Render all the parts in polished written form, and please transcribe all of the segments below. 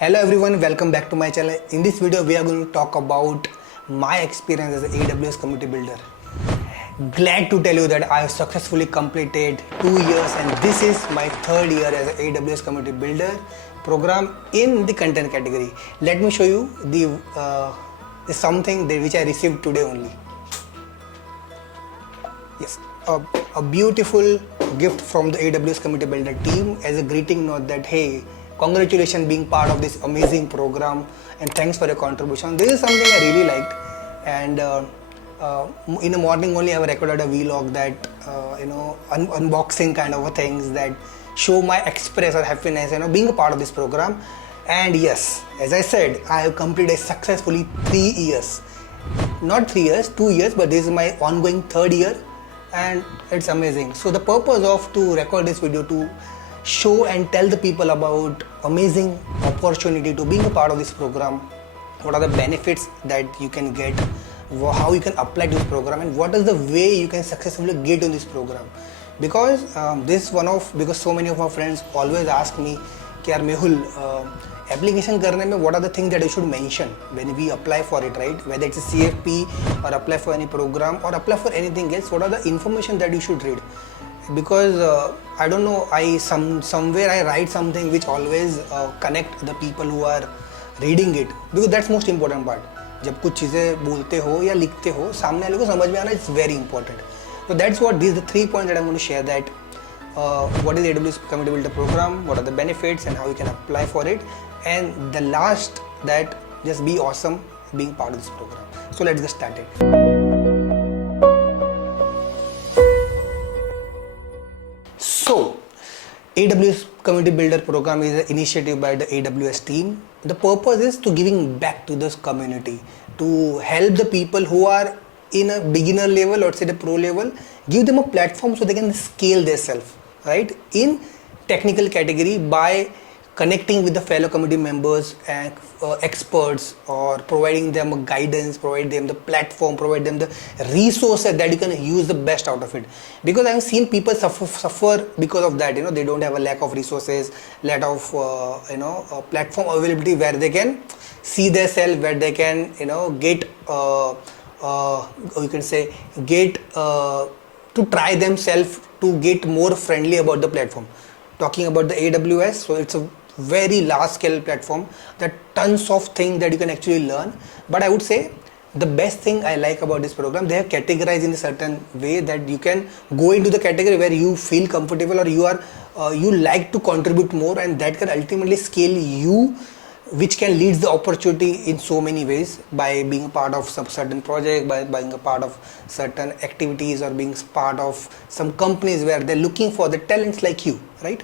Hello everyone, welcome back to my channel. In this video we are going to talk about my experience as an AWS Community Builder. Glad to tell you that I have successfully completed 2 years and this is my third year as an AWS Community Builder program in the content category. Let me show you the something which I received today only. Yes, a beautiful gift from the AWS Community Builder team as a greeting note that hey, congratulations being part of this amazing program and thanks for your contribution. This is something I really liked, and in the morning only I have recorded a vlog that unboxing kind of things that show my express or happiness being a part of this program. And yes, as I said, I have completed successfully 3 years, not 3 years, 2 years, but this is my ongoing third year and it's amazing. So the purpose of to record this video to show and tell the people about amazing opportunity to being a part of this program, what are the benefits that you can get, how you can apply to this program, and what is the way you can successfully get in this program. Because because so many of my friends always ask me कि यार Mehul application करने में what are the things that you should mention when we apply for it, right? Whether it's a CFP or apply for any program or apply for anything else, what are the information that you should read? Because I don't know, somewhere I write something which always connect the people who are reading it, because that's most important part. जब कुछ चीज़ें बोलते हो या लिखते हो सामने वाले को समझ में आना, it's very important. So that's what these are the 3 points that I'm going to share, that what is the AWS Community Builder program, what are the benefits and how you can apply for it, and the last, that just be awesome being part of this program. So let's get started. So, AWS Community Builder Program is an initiative by the AWS team. The purpose is to giving back to this community, to help the people who are in a beginner level or say the pro level, give them a platform so they can scale themselves, right, in technical category by connecting with the fellow community members and experts, or providing them guidance, provide them the platform, provide them the resources that you can use the best out of it. Because I have seen people suffer because of that. They don't have a lack of resources, lack of platform availability where they can see themselves, where they can get you can say get to try themselves to get more friendly about the platform. Talking about the AWS, so it's a very large scale platform, that tons of things that you can actually learn. But I would say the best thing I like about this program, they have categorized in a certain way that you can go into the category where you feel comfortable or you like to contribute more, and that can ultimately scale you, which can lead the opportunity in so many ways, by being a part of some certain project, by being a part of certain activities, or being part of some companies where they're looking for the talents like you, right?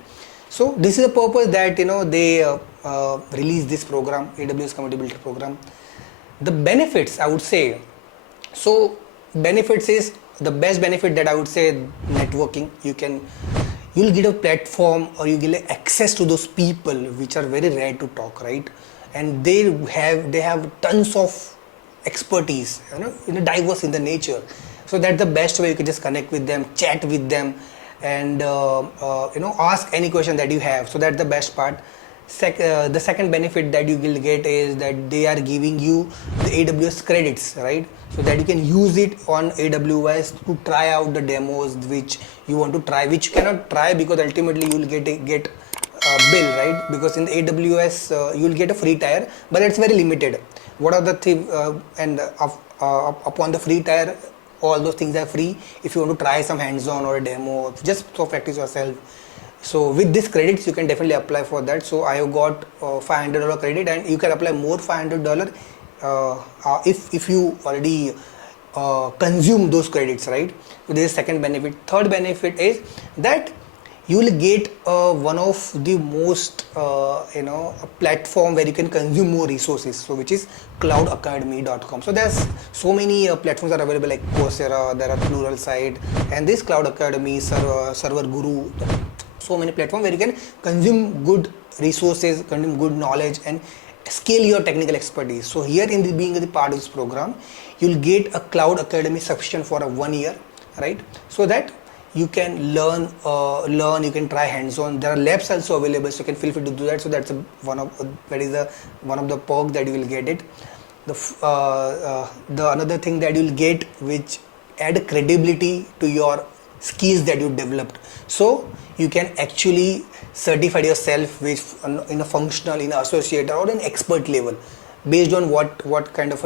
So this is the purpose that they release this program, AWS Community Builder Program. The benefits, I would say, so benefits is the best benefit that I would say networking. You'll get a platform, or you get access to those people which are very rare to talk, right? And they have tons of expertise, diverse in the nature. So that's the best way. You can just connect with them, chat with them, and ask any question that you have. So that's the best part. The second benefit that you will get is that they are giving you the AWS credits, right? So that you can use it on AWS to try out the demos which you want to try, which you cannot try because ultimately you will get a bill, right? Because in the AWS you will get a free tier, but it's very limited. What are the things upon the free tier, all those things are free. If you want to try some hands-on or a demo, just to practice yourself. So with these credits, you can definitely apply for that. So I have got $500 credit, and you can apply more $500 if you already consume those credits, right? So this is second benefit. Third benefit is that you will get one of the most a platform where you can consume more resources, so which is cloudacademy.com. So there's so many platforms are available, like Coursera, there are Pluralsight, and this Cloud Academy, Server Guru, so many platforms where you can consume good resources, consume good knowledge, and scale your technical expertise. So here being the part of this program, you'll get a Cloud Academy subscription for a 1 year, right? So that you can learn, you can try hands-on. There are labs also available, so you can feel free to do that. So that's one of the perk that you will get it. The another thing that you'll get, which add credibility to your skills that you developed. So you can actually certify yourself with in a functional, in an associate, or an expert level, based on what kind of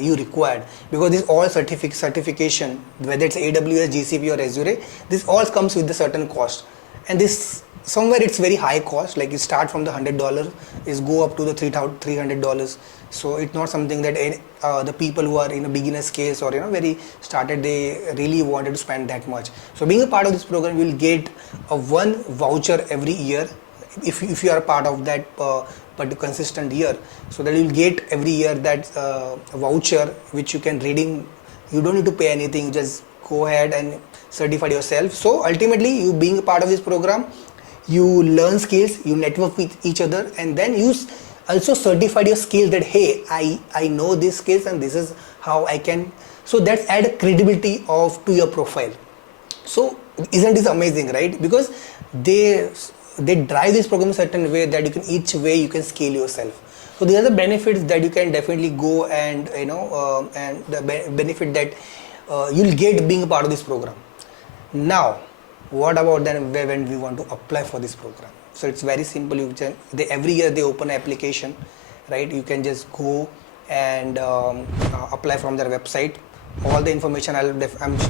you required, because this all certification, whether it's AWS, GCP or Azure, this all comes with a certain cost, and this somewhere it's very high cost, like you start from the $100 is go up to the $300. So it's not something that the people who are in a beginner's case or very started, they really wanted to spend that much. So being a part of this program, you will get a one voucher every year if you are a part of that but consistent year. So that you will get every year that voucher which you can redeem. You don't need to pay anything, you just go ahead and certify yourself. So ultimately, you being a part of this program, you learn skills, you network with each other, and then you also certify your skills that hey, I know these skills and this is how I can. So that's add credibility to your profile. So isn't this amazing, right? Because they drive this program in a certain way that each way you can scale yourself. So these are the benefits that you can definitely go and and the benefit that you'll get being a part of this program. Now, what about then when we want to apply for this program? So it's very simple. Every year they open an application, right? You can just go and apply from their website. All the information I'm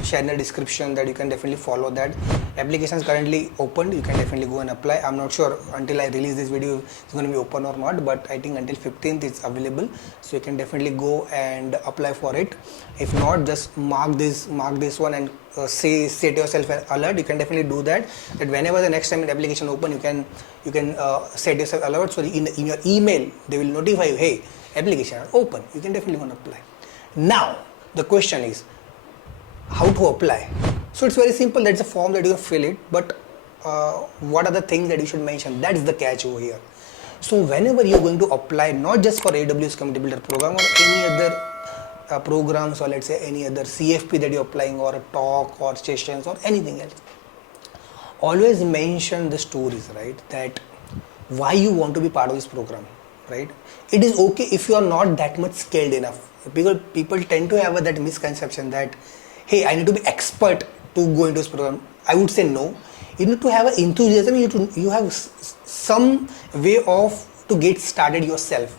sharing in the description, that you can definitely follow that. Application is currently opened. You can definitely go and apply. I'm not sure until I release this video it's going to be open or not, but I think until 15th it's available. So you can definitely go and apply for it. If not, just mark this one and set yourself an alert. You can definitely do that. That whenever the next time an application open, you can set yourself alert. So in your email they will notify you, hey, application open. You can definitely go and apply. Now the question is how to apply. So it's very simple. That's a form that you fill it, but what are the things that you should mention? That is the catch over here. So whenever you're going to apply, not just for AWS Community Builder Program or any other programs, or let's say any other CFP that you're applying, or a talk or sessions or anything else, always mention the stories, right? That why you want to be part of this program, right? It is okay if you are not that much skilled enough. People tend to have that misconception that, hey, I need to be expert to go into this program. I would say no. You need to have an enthusiasm. You have some way of to get started yourself.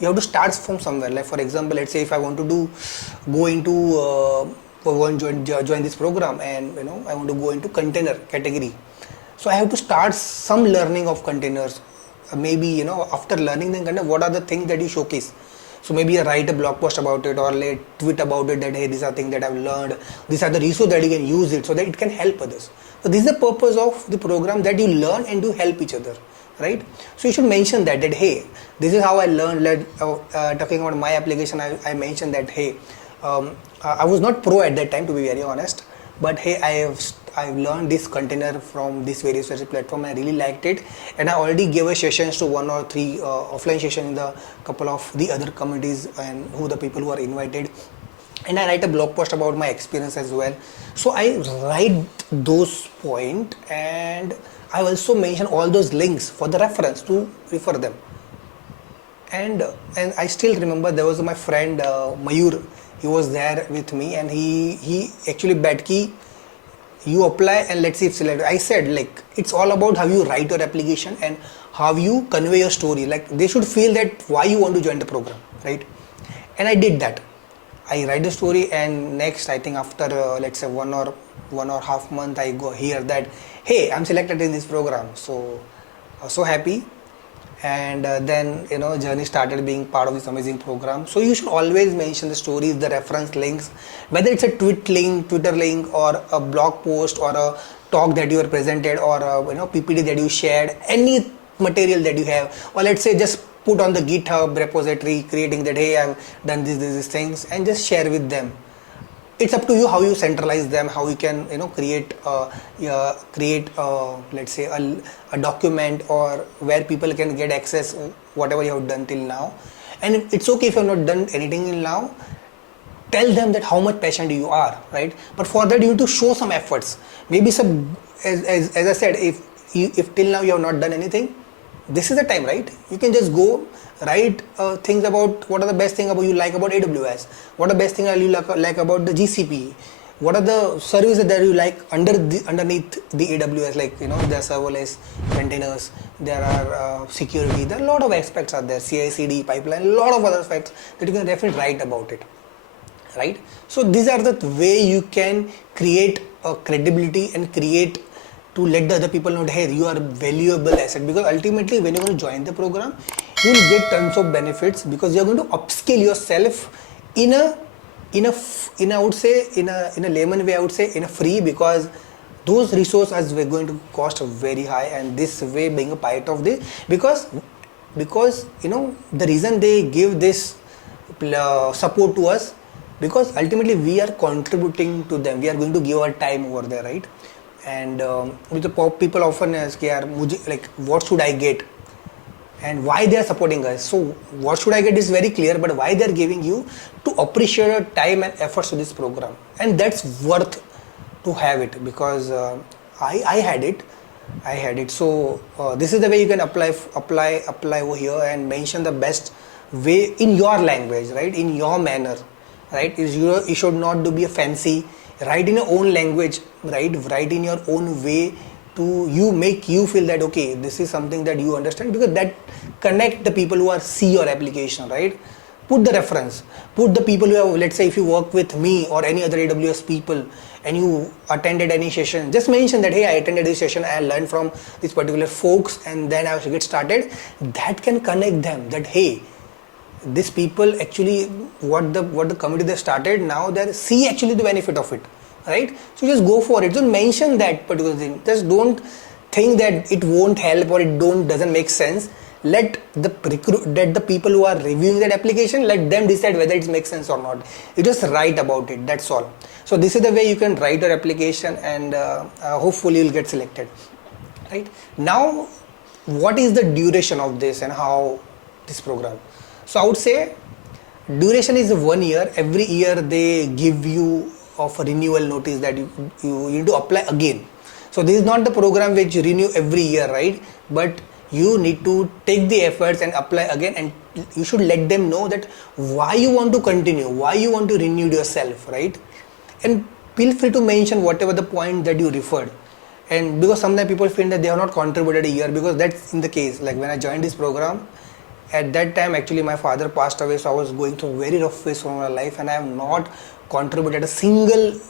You have to start from somewhere. Like for example, let's say if I want to join this program, and I want to go into container category. So I have to start some learning of containers. Maybe after learning the container, what are the things that you showcase? So maybe I write a blog post about it, or tweet about it, that hey, these are things that I've learned. These are the resources that you can use it, so that it can help others. So this is the purpose of the program, that you learn and you help each other, right? So you should mention that hey, this is how I learned. Talking about my application, I mentioned that hey, I was not pro at that time, to be very honest, but hey, I've learned this container from this various platform. I really liked it, and I already gave a sessions to 1 or 3 offline sessions in the couple of the other communities and the people who are invited. And I write a blog post about my experience as well. So I write those points, and I also mention all those links for the reference to refer them. And I still remember there was my friend Mayur. He was there with me, and he actually bet ki you apply and let's see if selected. I said, like, it's all about how you write your application and how you convey your story. Like, they should feel that why you want to join the program, right? And I did that. I write the story, and next, I think after let's say one or half month, I go hear that, hey, I'm selected in this program. So happy. And then journey started being part of this amazing program. So you should always mention the stories, the reference links, whether it's a Twitter link, or a blog post, or a talk that you are presented, or a PPT that you shared, any material that you have, or let's say just put on the GitHub repository, creating that, hey, I've done these things, and just share with them. It's up to you how you centralize them, how you can create let's say a document, or where people can get access whatever you have done till now. And it's okay if you have not done anything till now. tell them that how much passionate you are, right? But for that you need to show some efforts. Maybe some, as I said, if till now you have not done anything, this is the time, right? You can just go write things about what are the best thing about you like about AWS, what are the best thing you like about the GCP, what are the services that you like underneath the AWS, like there are serverless containers, there are security, there are a lot of aspects are there, CI/CD pipeline, a lot of other aspects that you can definitely write about it, right? So these are the way you can create a credibility and create to let the other people know, hey, you are a valuable asset, because ultimately when you're going to join the program, you will get tons of benefits because you're going to upskill yourself in a I would say in a layman way, I would say in a free, because those resources were going to cost very high, and this way being a part of this, because the reason they give this support to us, because ultimately we are contributing to them, we are going to give our time over there, right? And with the people often ask, like what should I get and why they are supporting us. So what should I get is very clear, but why they are giving you to appreciate your time and efforts to this program, and that's worth to have it, because I had it. So this is the way you can apply over here and mention the best way in your language, right? In your manner, right? You should not be a fancy. Write in your own language, right? Write in your own way to make you feel that okay, this is something that you understand, because that connect the people who are see your application, right? Put the reference, put the people who have, let's say if you work with me or any other AWS people and you attended any session, just mention that hey, I attended this session, I learned from these particular folks, and then I should get started. That can connect them that hey, these people actually what the community they started, now they see actually the benefit of it, right? So just go for it. Don't mention that particular thing. Just don't think that it won't help or it doesn't make sense. Let the people who are reviewing that application, let them decide whether it makes sense or not. You just write about it, that's all. So this is the way you can write your application, and hopefully you'll get selected, right? Now what is the duration of this and how this program? So I would say duration is 1 year. Every year they give you of a renewal notice that you need to apply again. So this is not the program which you renew every year, right? But you need to take the efforts and apply again, and you should let them know that why you want to continue, why you want to renew yourself, right? And feel free to mention whatever the point that you referred. And because sometimes people feel that they have not contributed a year, because that's in the case. Like when I joined this program, at that time actually my father passed away, so I was going through a very rough phase of my life, and I have not contributed a single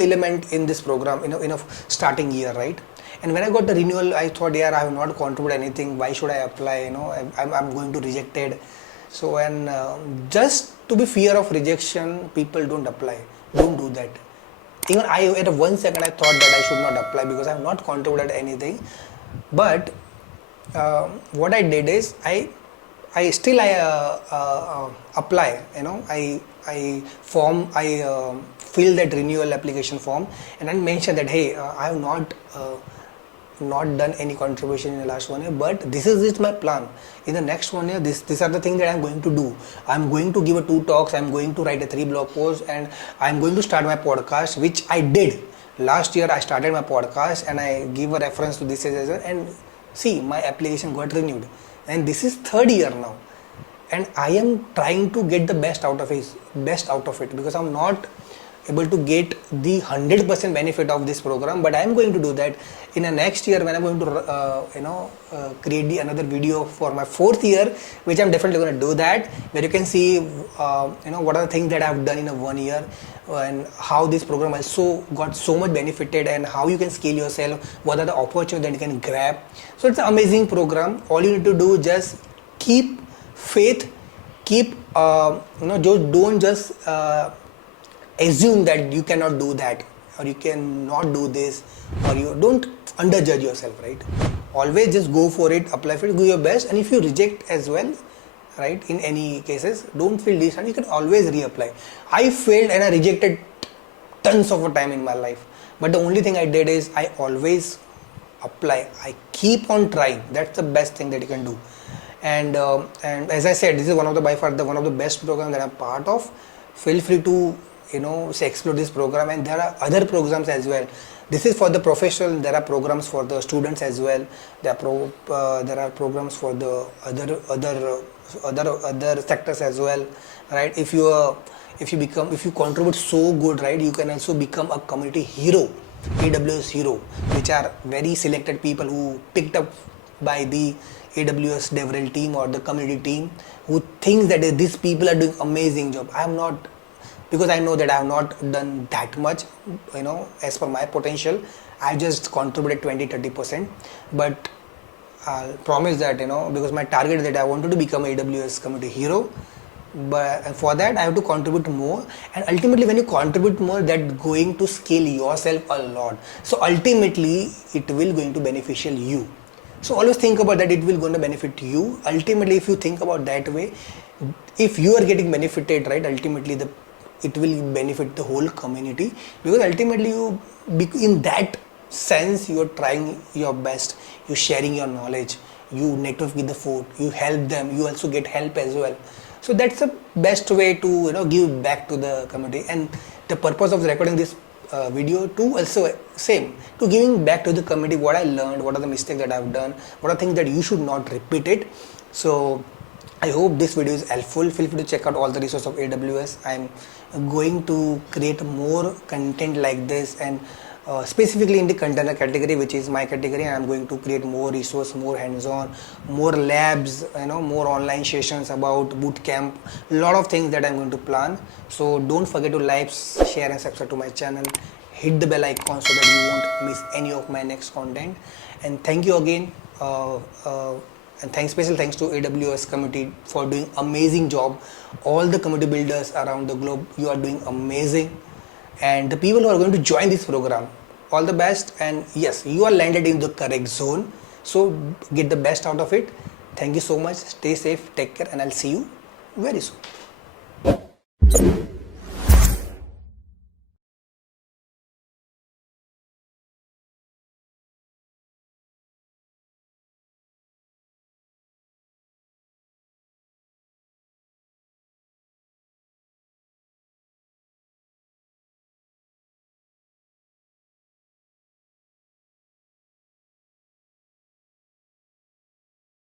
element in this program in a starting year, right? And when I got the renewal, I thought, yeah, I have not contributed anything, why should I apply, I'm going to rejected. So, and just to be fear of rejection, people don't apply, don't do that. Even I, at 1 second I thought that I should not apply because I have not contributed anything. But what I did is I still apply, I fill that renewal application form, and I mention that hey, I have not done any contribution in the last 1 year, but this is my plan. In the next 1 year, these are the things that I'm going to do. I'm going to give 2 talks, I'm going to write 3 blog posts, and I'm going to start my podcast, which I did. Last year I started my podcast and I give a reference to this as well, and see, my application got renewed. And this is 3rd year now, and I am trying to get the best out of it, because I'm not able to get the 100% benefit of this program, but I am going to do that in the next year when I'm going to create another video for my 4th year, which I'm definitely going to do that, where you can see what are the things that I've done in 1 year and how this program has got so much benefited, and how you can scale yourself, what are the opportunities that you can grab. So it's an amazing program. All you need to do, just keep faith, keep don't just assume that you cannot do that, or you cannot do this, or you don't underjudge yourself, right? Always just go for it, apply for it, do your best, and if you reject as well, right, in any cases, don't feel disheartened, you can always reapply. I failed and I rejected tons of time in my life, but the only thing I did is I always apply, I keep on trying. That's the best thing that you can do. And as I said, this is by far one of the best programs that I'm part of, feel free to say explore this program, and there are other programs as well. This is for the professional. There are programs for the students as well. There are programs for the other sectors as well, right? If you contribute so good, right, you can also become a community hero, AWS hero, which are very selected people who picked up by the AWS DevRel team or the community team, who thinks that these people are doing amazing job. I am not, because I know that I have not done that much, as per my potential. I just contributed 20-30%, but I'll promise that, because my target is that I wanted to become AWS community hero, but for that I have to contribute more, and ultimately when you contribute more, that going to scale yourself a lot. So ultimately it will going to beneficial you. So always think about that, it will going to benefit you. Ultimately, if you think about that way, if you are getting benefited, right, ultimately it will benefit the whole community, because ultimately in that sense you are trying your best, you sharing your knowledge, you network with the folk, you help them, you also get help as well. So that's the best way to give back to the community. And the purpose of recording this video too also same, to giving back to the community what I learned, what are the mistakes that I've done, what are things that you should not repeat it. So I hope this video is helpful. Feel free to check out all the resources of AWS. I'm going to create more content like this, and specifically in the container category, which is my category, and I'm going to create more resource, more hands-on, more labs, more online sessions about bootcamp, a lot of things that I'm going to plan. So don't forget to like, share and subscribe to my channel. Hit the bell icon so that you won't miss any of my next content. And thank you again. And special thanks to AWS community for doing amazing job. All the community builders around the globe, you are doing amazing. And the people who are going to join this program, all the best. And yes, you are landed in the correct zone, so get the best out of it. Thank you so much. Stay safe, take care, and I'll see you very soon.